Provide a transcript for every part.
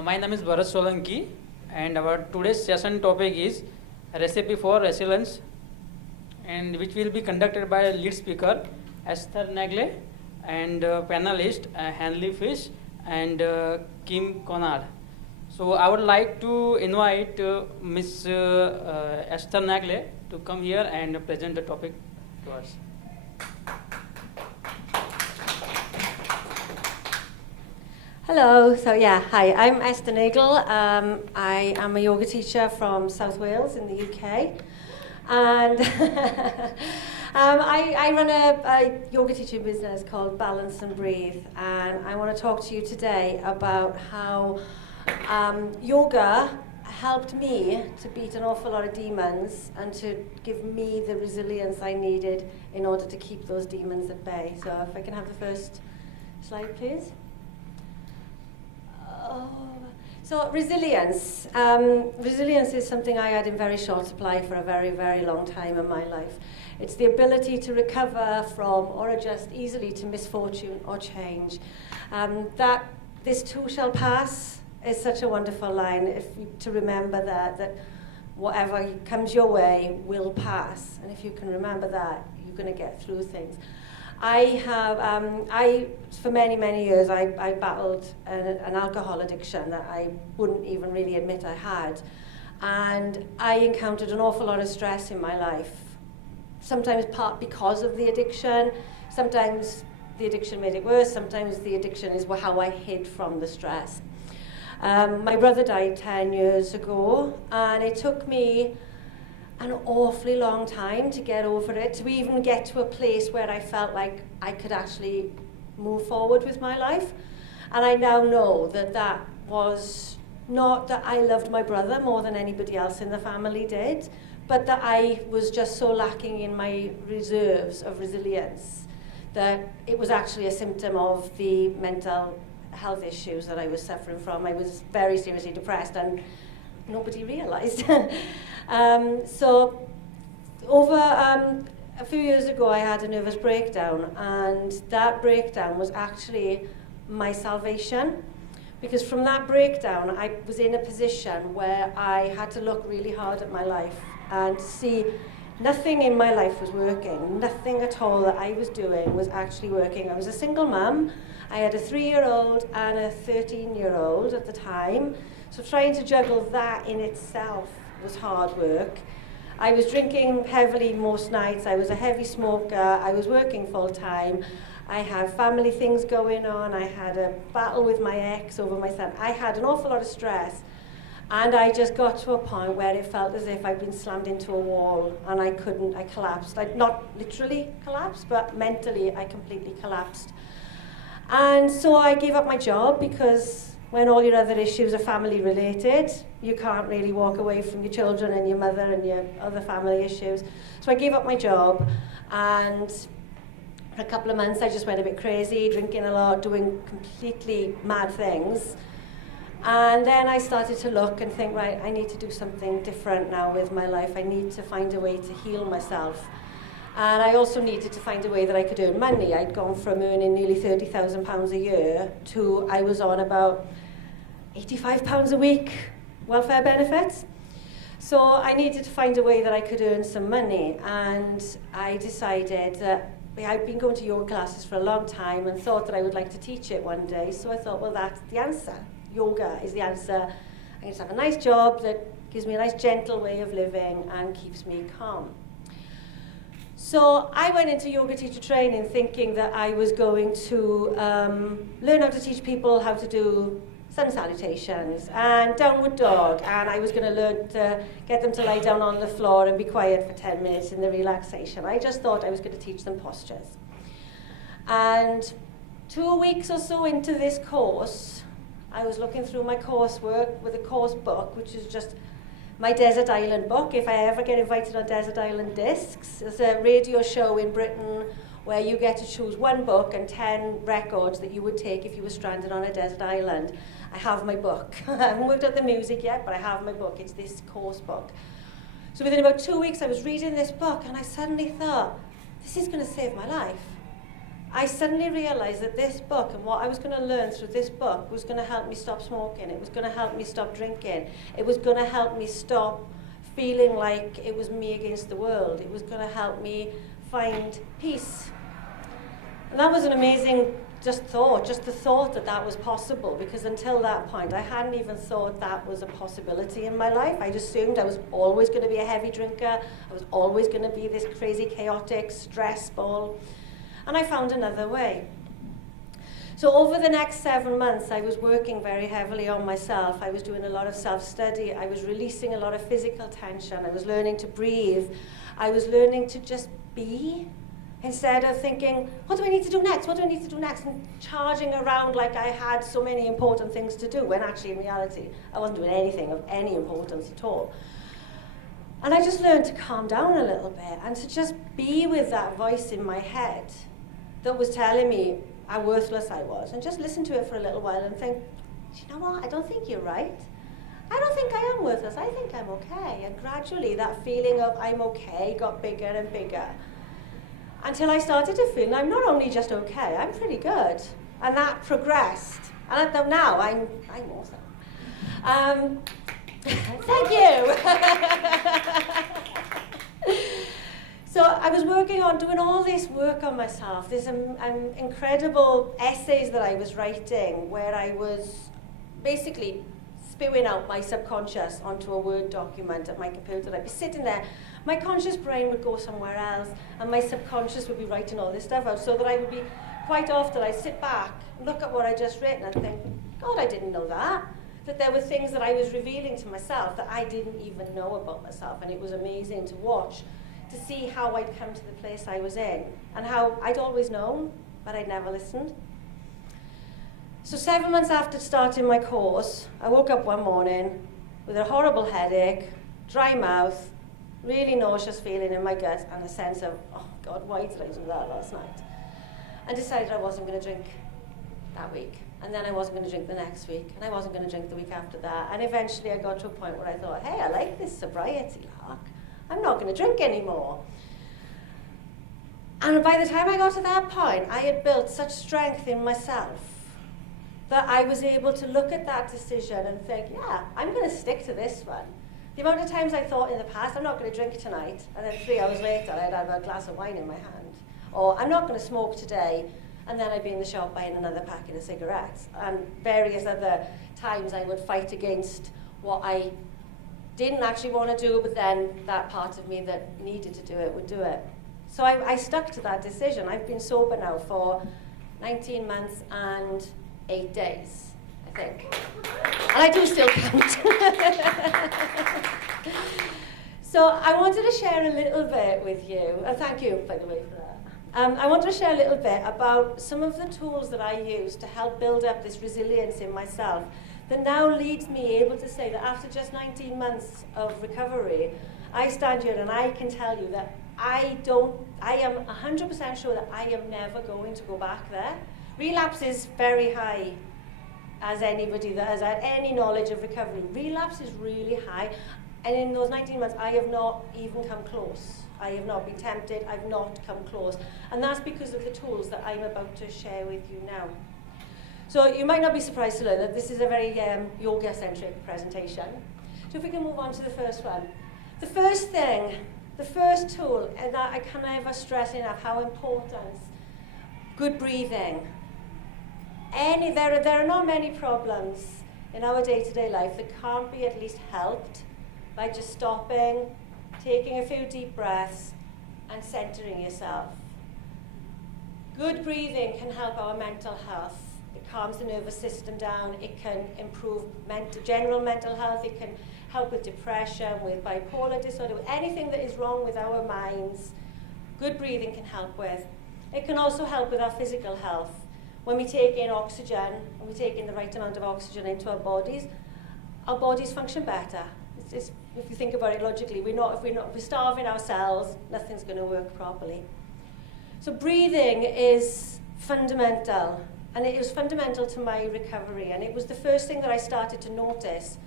My name is Bharat Solanki, and our today's session topic is recipe for resilience, and which will be conducted by lead speaker Esther Nagle and panelist Hanley Fish and Kim Conard. So I would like to invite Miss Esther Nagle to come here and present the topic to us. Hello, hi, I'm Esther Nagel. I am a yoga teacher from South Wales in the UK. And I run a yoga teaching business called Balance and Breathe. And I want to talk to you today about how yoga helped me to beat an awful lot of demons and to give me the resilience I needed in order to keep those demons at bay. So if I can have the first slide, please. So resilience. Resilience is something I had in very short supply for a very, very long time in my life. It's the ability to recover from or adjust easily to misfortune or change. That this too shall pass is such a wonderful line, to remember that whatever comes your way will pass. And if you can remember that, you're going to get through things. For many, many years, I battled an alcohol addiction that I wouldn't even really admit I had. And I encountered an awful lot of stress in my life. Sometimes part because of the addiction, sometimes the addiction made it worse, sometimes the addiction is how I hid from the stress. My brother died 10 years ago, and it took me an awfully long time to get over it, to even get to a place where I felt like I could actually move forward with my life. And I now know that was not that I loved my brother more than anybody else in the family did, but that I was just so lacking in my reserves of resilience that it was actually a symptom of the mental health issues that I was suffering from. I was very seriously depressed, and nobody realized. So over a few years ago, I had a nervous breakdown, and that breakdown was actually my salvation, because from that breakdown, I was in a position where I had to look really hard at my life and see nothing in my life was working. Nothing at all that I was doing was actually working. I was a single mum. I had a 3-year-old and a 13-year-old at the time. So trying to juggle that in itself was hard work. I was drinking heavily most nights. I was a heavy smoker. I was working full time. I had family things going on. I had a battle with my ex over my son. I had an awful lot of stress. And I just got to a point where it felt as if I'd been slammed into a wall, and I collapsed. I not literally collapsed, but mentally I completely collapsed. And so I gave up my job, because when all your other issues are family related, you can't really walk away from your children and your mother and your other family issues. So I gave up my job, and for a couple of months I just went a bit crazy, drinking a lot, doing completely mad things. And then I started to look and think, right, I need to do something different now with my life. I need to find a way to heal myself. And I also needed to find a way that I could earn money. I'd gone from earning nearly £30,000 a year to I was on about £85 a week welfare benefits. So I needed to find a way that I could earn some money. And I decided that I'd been going to yoga classes for a long time and thought that I would like to teach it one day. So I thought, well, that's the answer. Yoga is the answer. I can just have a nice job that gives me a nice gentle way of living and keeps me calm. So I went into yoga teacher training thinking that I was going to learn how to teach people how to do sun salutations and downward dog, and I was going to learn to get them to lie down on the floor and be quiet for 10 minutes in the relaxation. I just thought I was going to teach them postures. And 2 weeks or so into this course, I was looking through my coursework with a course book, which is just my Desert Island book. If I ever get invited on Desert Island Discs, there's a radio show in Britain where you get to choose one book and 10 records that you would take if you were stranded on a desert island. I have my book. I haven't worked out the music yet, but I have my book. It's this course book. So within about 2 weeks, I was reading this book, and I suddenly thought, this is going to save my life. I suddenly realized that this book and what I was going to learn through this book was going to help me stop smoking. It was going to help me stop drinking. It was going to help me stop feeling like it was me against the world. It was going to help me find peace. And that was an amazing just the thought that that was possible, because until that point I hadn't even thought that was a possibility in my life. I just assumed I was always going to be a heavy drinker. I was always going to be this crazy, chaotic stress ball. And I found another way. So over the next 7 months, I was working very heavily on myself. I was doing a lot of self-study. I was releasing a lot of physical tension. I was learning to breathe. I was learning to just be, instead of thinking, what do I need to do next? What do I need to do next? And charging around like I had so many important things to do, when actually in reality, I wasn't doing anything of any importance at all. And I just learned to calm down a little bit and to just be with that voice in my head that was telling me how worthless I was, and just listen to it for a little while and think, you know what, I don't think you're right. I don't think I am worthless, I think I'm okay. And gradually that feeling of I'm okay got bigger and bigger, until I started to feel I'm not only just okay, I'm pretty good. And that progressed. And now I'm awesome. Thank you. So I was working on doing all this work on myself. There's incredible essays that I was writing where I was basically spewing out my subconscious onto a Word document at my computer. I'd be sitting there, my conscious brain would go somewhere else, and my subconscious would be writing all this stuff out, so that I would be, quite often, I'd sit back, look at what I just written, and think, God, I didn't know that. That there were things that I was revealing to myself that I didn't even know about myself, and it was amazing to watch, to see how I'd come to the place I was in, and how I'd always known, but I'd never listened. So 7 months after starting my course, I woke up one morning with a horrible headache, dry mouth, really nauseous feeling in my gut, and a sense of, oh God, why did I do that last night? And decided I wasn't going to drink that week. And then I wasn't going to drink the next week, and I wasn't going to drink the week after that. And eventually I got to a point where I thought, hey, I like this sobriety lark. I'm not going to drink anymore. And by the time I got to that point, I had built such strength in myself that I was able to look at that decision and think, yeah, I'm going to stick to this one. The amount of times I thought in the past, I'm not going to drink tonight, and then 3 hours later I'd have a glass of wine in my hand. Or I'm not going to smoke today, and then I'd be in the shop buying another packet of cigarettes. And various other times I would fight against what I didn't actually want to do, but then that part of me that needed to do it would do it. So I stuck to that decision. I've been sober now for 19 months and 8 days, I think. And I do still count. So I wanted to share a little bit with you, and thank you, by the way, for that. I wanted to share a little bit about some of the tools that I use to help build up this resilience in myself that now leads me able to say that after just 19 months of recovery, I stand here and I can tell you that I am 100% sure that I am never going to go back there. Relapse is very high, as anybody that has had any knowledge of recovery. Relapse is really high, and in those 19 months, I have not even come close. I have not been tempted, I've not come close. And that's because of the tools that I'm about to share with you now. So you might not be surprised to learn that this is a very yoga-centric presentation. So if we can move on to the first one. The first thing, the first tool, and that I can never stress enough how important, good breathing. There are not many problems in our day-to-day life that can't be at least helped by just stopping, taking a few deep breaths, and centering yourself. Good breathing can help our mental health. It calms the nervous system down. It can improve general mental health. It can help with depression, with bipolar disorder, with anything that is wrong with our minds. Good breathing can help with. It can also help with our physical health. When we take in oxygen, and we take in the right amount of oxygen into our bodies function better. If you think about it logically, if we're starving ourselves, nothing's going to work properly. So breathing is fundamental, and it was fundamental to my recovery. And it was the first thing that I started to notice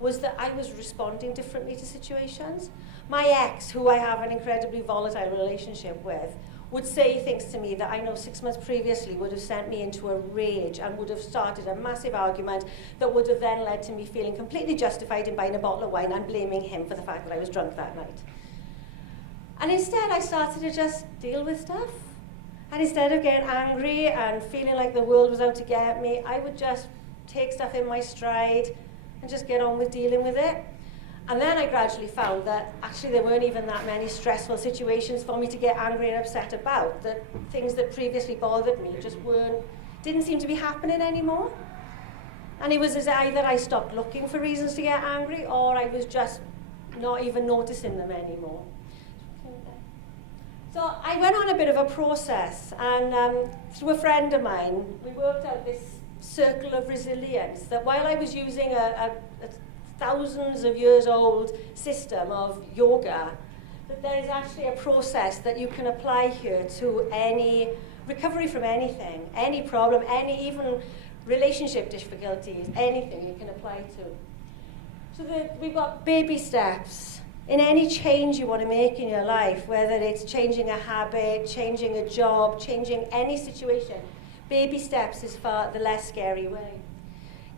was that I was responding differently to situations. My ex, who I have an incredibly volatile relationship with, would say things to me that I know 6 months previously would have sent me into a rage and would have started a massive argument that would have then led to me feeling completely justified in buying a bottle of wine and blaming him for the fact that I was drunk that night. And instead I started to just deal with stuff. And instead of getting angry and feeling like the world was out to get me, I would just take stuff in my stride and just get on with dealing with it. And then I gradually found that actually there weren't even that many stressful situations for me to get angry and upset about, that things that previously bothered me just didn't seem to be happening anymore. And it was as either I stopped looking for reasons to get angry or I was just not even noticing them anymore. So I went on a bit of a process, and through a friend of mine, we worked out this circle of resilience, that while I was using a thousands of years old system of yoga, that there is actually a process that you can apply here to any recovery from anything, any problem, any even relationship difficulties, anything you can apply to. So we've got baby steps. In any change you want to make in your life, whether it's changing a habit, changing a job, changing any situation, baby steps is far the less scary way.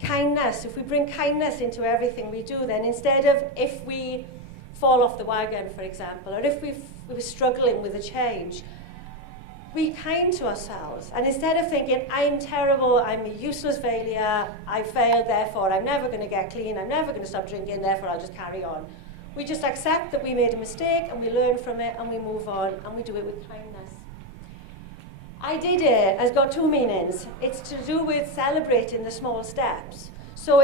Kindness, if we bring kindness into everything we do, then instead of if we fall off the wagon, for example, or if we're struggling with a change, be kind to ourselves. And instead of thinking, I'm terrible, I'm a useless failure, I failed, therefore I'm never going to get clean, I'm never going to stop drinking, therefore I'll just carry on. We just accept that we made a mistake and we learn from it and we move on and we do it with kindness. I did it has got two meanings. It's to do with celebrating the small steps. So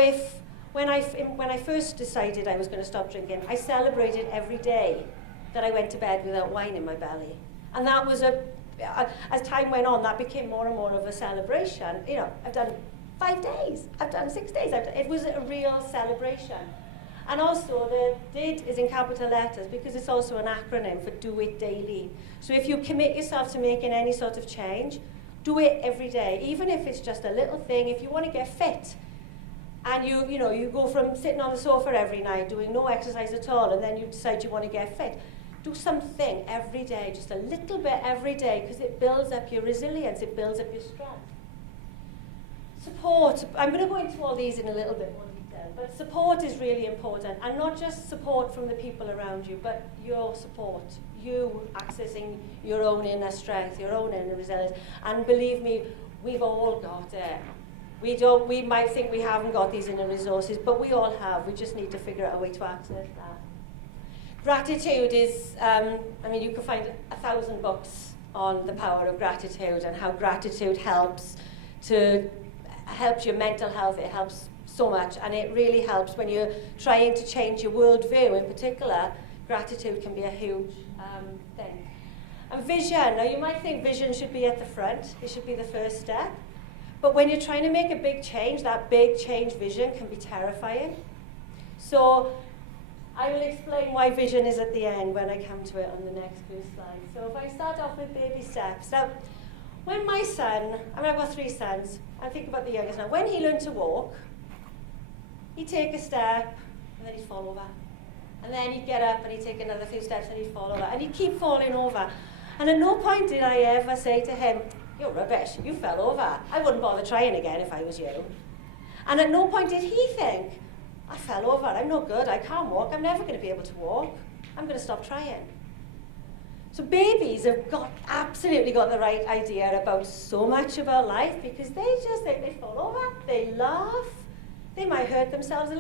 when I first decided I was going to stop drinking, I celebrated every day that I went to bed without wine in my belly. And that was as time went on, that became more and more of a celebration. You know, I've done 5 days, I've done 6 days. It was a real celebration. And also the DID is in capital letters because it's also an acronym for do it daily. So if you commit yourself to making any sort of change, do it every day, even if it's just a little thing. If you want to get fit and you go from sitting on the sofa every night doing no exercise at all and then you decide you want to get fit, do something every day, just a little bit every day, because it builds up your resilience, it builds up your strength. Support, I'm going to go into all these in a little bit more detail, but support is really important, and not just support from the people around you, but your support, you accessing your own inner strength, your own inner resilience. And believe me, we've all got it. We might think we haven't got these inner resources, but we all have. We just need to figure out a way to access that. Gratitude is, you can find 1,000 books on the power of gratitude and how gratitude helps your mental health. It helps so much, and it really helps when you're trying to change your worldview. In particular, gratitude can be a huge thing. And vision. Now, you might think vision should be at the front. It should be the first step. But when you're trying to make a big change, that big change vision can be terrifying. So I will explain why vision is at the end when I come to it on the next few slides. So if I start off with baby steps. Now, when my son, I've got 3 sons, I think about the youngest now, when he learned to walk, he'd take a step and then he'd fall over. And then he'd get up and he'd take another few steps and he'd fall over. And he'd keep falling over. And at no point did I ever say to him, "You're rubbish, you fell over. I wouldn't bother trying again if I was you." And at no point did he think, "I fell over, I'm no good, I can't walk, I'm never going to be able to walk. I'm going to stop trying." So babies have absolutely got the right idea about so much about life, because they fall over, they laugh, they might hurt themselves a little.